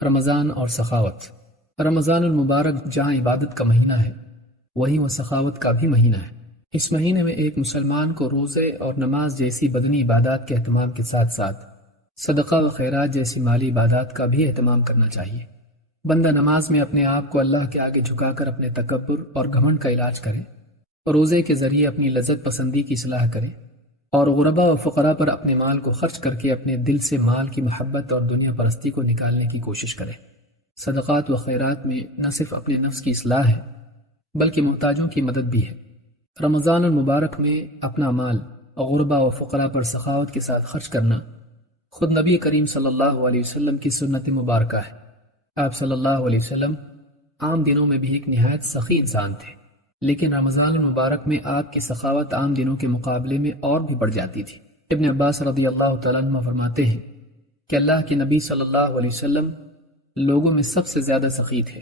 رمضان اور سخاوت۔ رمضان المبارک جہاں عبادت کا مہینہ ہے وہیں وہ سخاوت کا بھی مہینہ ہے۔ اس مہینے میں ایک مسلمان کو روزے اور نماز جیسی بدنی عبادات کے اہتمام کے ساتھ ساتھ صدقہ و خیرات جیسی مالی عبادات کا بھی اہتمام کرنا چاہیے۔ بندہ نماز میں اپنے آپ کو اللہ کے آگے جھکا کر اپنے تکبر اور گھمنڈ کا علاج کرے، روزے کے ذریعے اپنی لذت پسندی کی اصلاح کرے اور غربا و فقراء پر اپنے مال کو خرچ کر کے اپنے دل سے مال کی محبت اور دنیا پرستی کو نکالنے کی کوشش کرے۔ صدقات و خیرات میں نہ صرف اپنے نفس کی اصلاح ہے بلکہ محتاجوں کی مدد بھی ہے۔ رمضان المبارک میں اپنا مال غربا و فقراء پر سخاوت کے ساتھ خرچ کرنا خود نبی کریم صلی اللہ علیہ وسلم کی سنت مبارکہ ہے۔ آپ صلی اللہ علیہ وسلم عام دنوں میں بھی ایک نہایت سخی انسان تھے، لیکن رمضان المبارک میں آپ کی سخاوت عام دنوں کے مقابلے میں اور بھی بڑھ جاتی تھی۔ ابن عباس رضی اللہ تعالیٰ عنہ فرماتے ہیں کہ اللہ کے نبی صلی اللہ علیہ وسلم لوگوں میں سب سے زیادہ سخی تھے،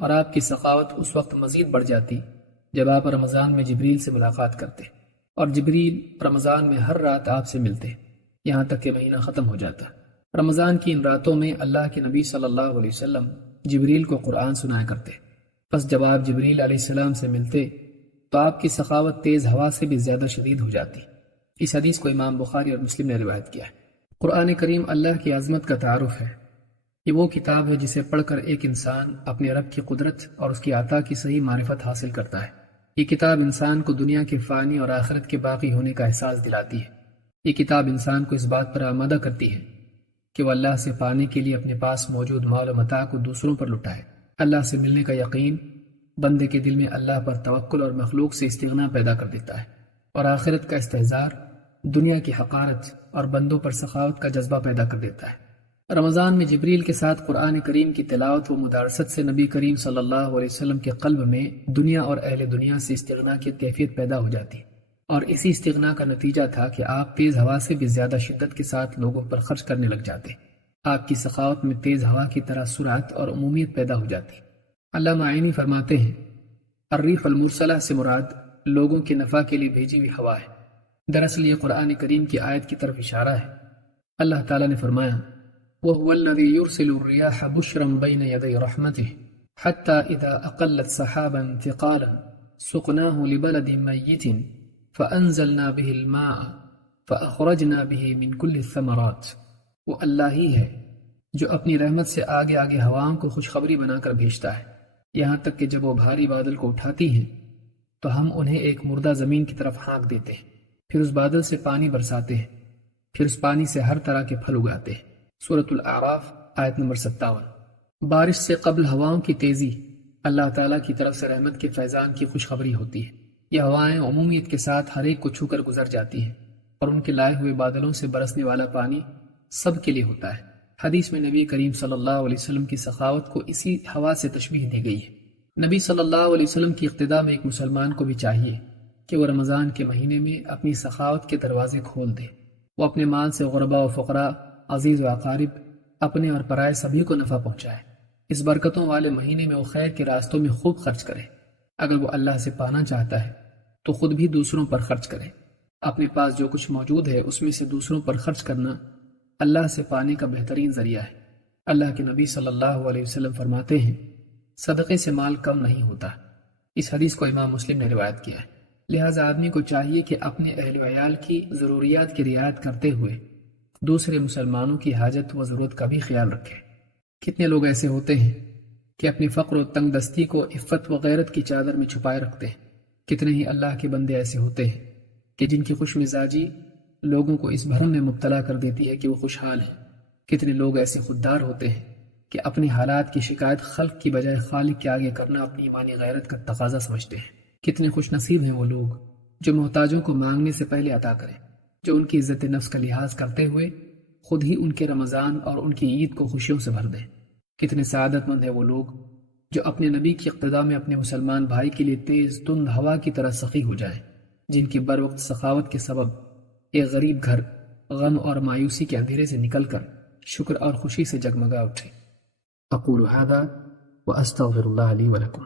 اور آپ کی سخاوت اس وقت مزید بڑھ جاتی جب آپ رمضان میں جبریل سے ملاقات کرتے، اور جبریل رمضان میں ہر رات آپ سے ملتے یہاں تک کہ مہینہ ختم ہو جاتا۔ رمضان کی ان راتوں میں اللہ کے نبی صلی اللہ علیہ وسلم جبریل کو قرآن سنایا کرتے، پس جب آپ جبریل علیہ السلام سے ملتے تو آپ کی سخاوت تیز ہوا سے بھی زیادہ شدید ہو جاتی۔ اس حدیث کو امام بخاری اور مسلم نے روایت کیا ہے۔ قرآن کریم اللہ کی عظمت کا تعارف ہے۔ یہ وہ کتاب ہے جسے پڑھ کر ایک انسان اپنے رب کی قدرت اور اس کی عطا کی صحیح معرفت حاصل کرتا ہے۔ یہ کتاب انسان کو دنیا کے فانی اور آخرت کے باقی ہونے کا احساس دلاتی ہے۔ یہ کتاب انسان کو اس بات پر آمادہ کرتی ہے کہ وہ اللہ سے پانے کے لیے اپنے پاس موجود مال و متاع کو دوسروں پر لٹائے۔ اللہ سے ملنے کا یقین بندے کے دل میں اللہ پر توکل اور مخلوق سے استغنا پیدا کر دیتا ہے، اور آخرت کا استحضار دنیا کی حقارت اور بندوں پر سخاوت کا جذبہ پیدا کر دیتا ہے۔ رمضان میں جبریل کے ساتھ قرآن کریم کی تلاوت و مدارست سے نبی کریم صلی اللہ علیہ وسلم کے قلب میں دنیا اور اہل دنیا سے استغنا کی کیفیت پیدا ہو جاتی، اور اسی استغنا کا نتیجہ تھا کہ آپ تیز ہوا سے بھی زیادہ شدت کے ساتھ لوگوں پر خرچ کرنے لگ جاتے۔ آپ کی سخاوت میں تیز ہوا کی طرح سرعت اور عمومیت پیدا ہو جاتی۔ علامہ عینی فرماتے ہیں الریح المرسلہ سے مراد لوگوں کے نفع کے لیے بھیجی ہوئی ہوا ہے۔ دراصل یہ قرآن کریم کی آیت کی طرف اشارہ ہے۔ اللہ تعالیٰ نے فرمایا وَهُوَ الَّذِي يُرْسِلُ الرِّيَاحَ بُشْرًا بَيْنَ يَدَيْ رَحْمَتِهِ حَتَّى إِذَا أَقَلَّتْ سَحَابًا ثِقَالًا سُقْنَاهُ لِبَلَدٍ مَيِّتٍ فَأَنزَلْنَا بِهِ الْمَاءَ فَأَخْرَجْنَا بِهِ مِنْ كُلِّ الثَّمَرَاتِ۔ وہ اللہ ہی ہے جو اپنی رحمت سے آگے آگے ہواؤں کو خوشخبری بنا کر بھیجتا ہے، یہاں تک کہ جب وہ بھاری بادل کو اٹھاتی ہیں تو ہم انہیں ایک مردہ زمین کی طرف ہانک دیتے ہیں، پھر اس بادل سے پانی برساتے ہیں، پھر اس پانی سے ہر طرح کے پھل اگاتے ہیں۔ سورۃ الاعراف آیت نمبر 57۔ بارش سے قبل ہواؤں کی تیزی اللہ تعالیٰ کی طرف سے رحمت کے فیضان کی خوشخبری ہوتی ہے۔ یہ ہوائیں عمومیت کے ساتھ ہر ایک کو چھو کر گزر جاتی ہیں، اور ان کے لائے ہوئے بادلوں سے برسنے والا پانی سب کے لیے ہوتا ہے۔ حدیث میں نبی کریم صلی اللہ علیہ وسلم کی سخاوت کو اسی ہوا سے تشبیہ دی گئی ہے۔ نبی صلی اللہ علیہ وسلم کی اقتداء میں ایک مسلمان کو بھی چاہیے کہ وہ رمضان کے مہینے میں اپنی سخاوت کے دروازے کھول دے۔ وہ اپنے مال سے غربا و فقراء، عزیز و اقارب، اپنے اور پرائے سبھی کو نفع پہنچائے۔ اس برکتوں والے مہینے میں وہ خیر کے راستوں میں خوب خرچ کرے۔ اگر وہ اللہ سے پانا چاہتا ہے تو خود بھی دوسروں پر خرچ کرے۔ اپنے پاس جو کچھ موجود ہے اس میں سے دوسروں پر خرچ کرنا اللہ سے پانے کا بہترین ذریعہ ہے۔ اللہ کے نبی صلی اللہ علیہ وسلم فرماتے ہیں صدقے سے مال کم نہیں ہوتا۔ اس حدیث کو امام مسلم نے روایت کیا ہے۔ لہٰذا آدمی کو چاہیے کہ اپنے اہل و عیال کی ضروریات کی رعایت کرتے ہوئے دوسرے مسلمانوں کی حاجت و ضرورت کا بھی خیال رکھے۔ کتنے لوگ ایسے ہوتے ہیں کہ اپنی فقر و تنگ دستی کو عفت و غیرت کی چادر میں چھپائے رکھتے ہیں۔ کتنے ہی اللہ کے بندے ایسے ہوتے ہیں کہ جن کی خوش مزاجی لوگوں کو اس بھرم میں مبتلا کر دیتی ہے کہ وہ خوشحال ہیں۔ کتنے لوگ ایسے خوددار ہوتے ہیں کہ اپنی حالات کی شکایت خلق کی بجائے خالق کے آگے کرنا اپنی ایمانی غیرت کا تقاضا سمجھتے ہیں۔ کتنے خوش نصیب ہیں وہ لوگ جو محتاجوں کو مانگنے سے پہلے عطا کریں، جو ان کی عزت نفس کا لحاظ کرتے ہوئے خود ہی ان کے رمضان اور ان کی عید کو خوشیوں سے بھر دیں۔ کتنے سعادت مند ہیں وہ لوگ جو اپنے نبی کی اقتداء میں اپنے مسلمان بھائی کے لیے تیز تند ہوا کی طرح سخی ہو جائیں، جن کی بر وقت سخاوت کے سبب ایک غریب گھر غم اور مایوسی کے اندھیرے سے نکل کر شکر اور خوشی سے جگمگا اٹھے۔ اقول هذا واستغفر الله لي ولكم۔